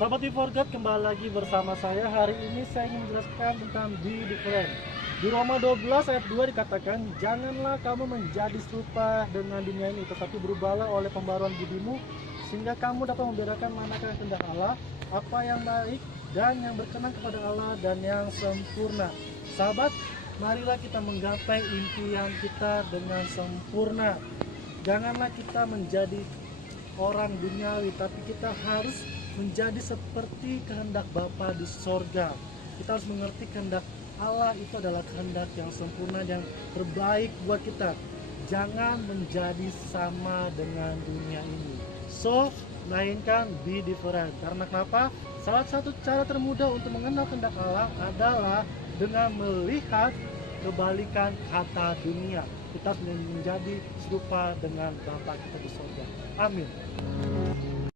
Sahabat Forget, kembali lagi bersama saya. Hari ini saya ingin menjelaskan tentang be different. Di Roma 12 ayat 2 dikatakan, janganlah kamu menjadi serupa dengan dunia ini, tetapi berubahlah oleh pembaruan budimu, sehingga kamu dapat membedakan manakah kehendak Allah, apa yang baik dan yang berkenan kepada Allah dan yang sempurna. Sahabat, marilah kita menggapai impian kita dengan sempurna. Janganlah kita menjadi orang duniawi, tapi kita harus menjadi seperti kehendak Bapa di sorga. Kita harus mengerti kehendak Allah itu adalah kehendak yang sempurna, yang terbaik buat kita. Jangan menjadi sama dengan dunia ini. So, melainkan be different. Karena kenapa? Salah satu cara termudah untuk mengenal kehendak Allah adalah dengan melihat kebalikan kata dunia. Kita harus menjadi serupa dengan Bapa kita di sorga. Amin.